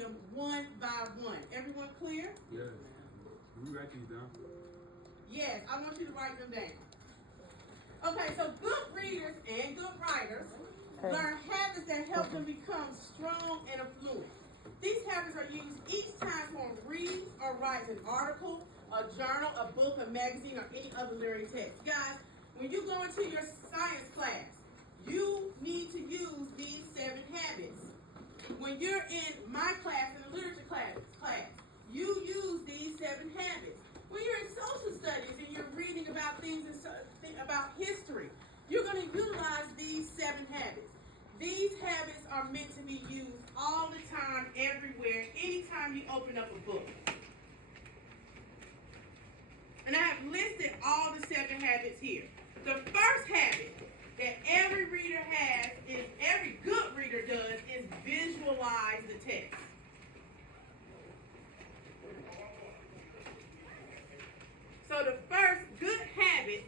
them one by one. Everyone clear? Yes. We write these down. Yes, I want you to write them down. Okay, so good readers and good writers learn habits that help them become strong and affluent. These habits are used each time someone reads or writes an article, a journal, a book, a magazine, or any other literary text. Guys, when you go into your science class, you need to use these 7 habits. When you're in my class, in the literature class, you use these 7 habits. When you're in social studies and you're reading about things about history, you're going to utilize these 7 habits. These habits are meant to be used all the time, everywhere, anytime you open up a book. And I have listed all the 7 habits here. The first habit that every reader has, every good reader does, is visualize the text. So the first good habit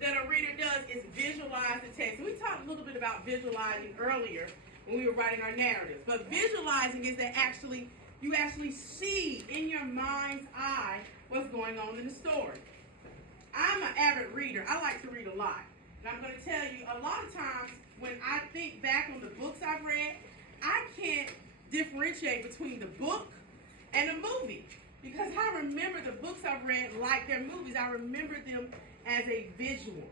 that a reader does is visualize the text. We talked a little bit about visualizing earlier when we were writing our narratives. But visualizing is that you actually see in your mind's eye what's going on in the story. I'm an avid reader. I like to read a lot. And I'm going to tell you, a lot of times when I think back on the books I've read, I can't differentiate between the book and the movie. Because I remember the books I've read like their movies. I remember them as a visual.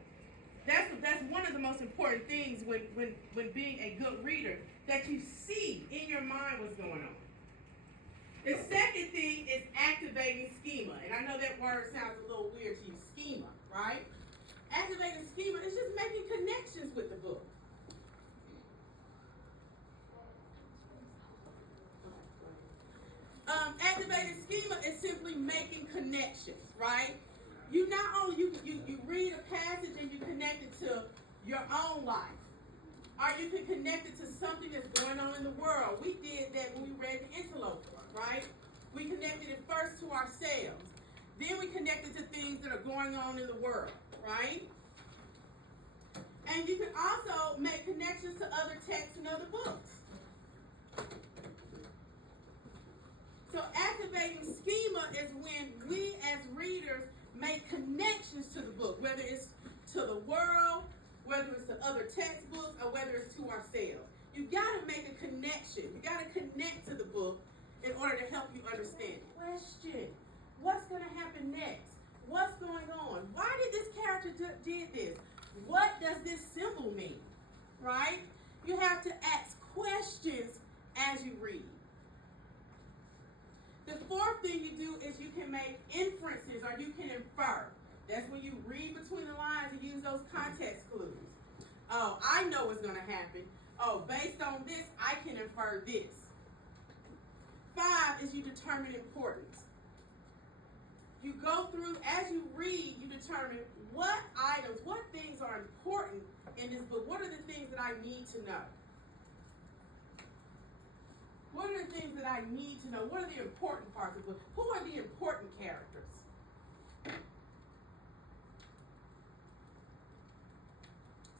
That's one of the most important things when being a good reader, that you see in your mind what's going on. The second thing is activating schema. And I know that word sounds a little weird to you, schema, right? Activating schema is just making connections with the book. Activating schema is simply making connections, right? You not only you read a passage and you connect it to your own life, or you can connect it to something that's going on in the world. We did that when we read the Interloper, right? We connected it first to ourselves. Then we connected to things that are going on in the world, right? And you can also make connections to other texts and other books. So activating schema is when we as readers make connections to the book, whether it's to the world, whether it's to other textbooks, or whether it's to ourselves. You got to make a connection. You got to connect to the book in order to help you understand. Question: what's going to happen next? What's going on? Why did this character did this? What does this symbol mean? Right? You have to ask questions as you read. The fourth thing you do is you can make inferences, or you can infer. That's when you read between the lines and use those context clues. Oh, I know what's going to happen. Oh, based on this, I can infer this. 5 is you determine importance. You go through, as you read, you determine what items, what things are important in this book. What are the things that I need to know? What are the things that I need to know? What are the important parts of the book? Who are the important characters?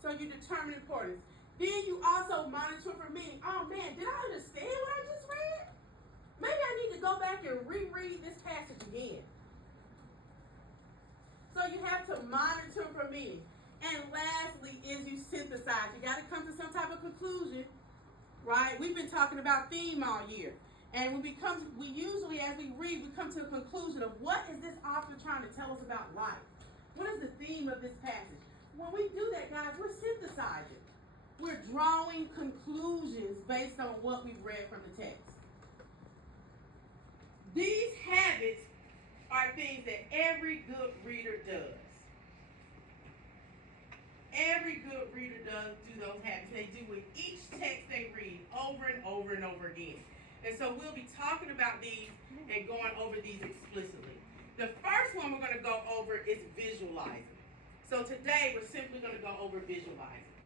So you determine importance. Then you also monitor for meaning. Oh man, did I understand what I just read? Maybe I need to go back and reread this passage again. So you have to monitor for meaning. And lastly is you synthesize. You got to come to some type of conclusion. Right? We've been talking about theme all year. And we usually, as we read, we come to a conclusion of what is this author trying to tell us about life? What is the theme of this passage? When we do that, guys, we're synthesizing. We're drawing conclusions based on what we've read from the text. These habits are things that every good reader does. Every good reader does do those habits. They do with each text they read over and over and over again. And so we'll be talking about these and going over these explicitly. The first one we're going to go over is visualizing. So today we're simply going to go over visualizing.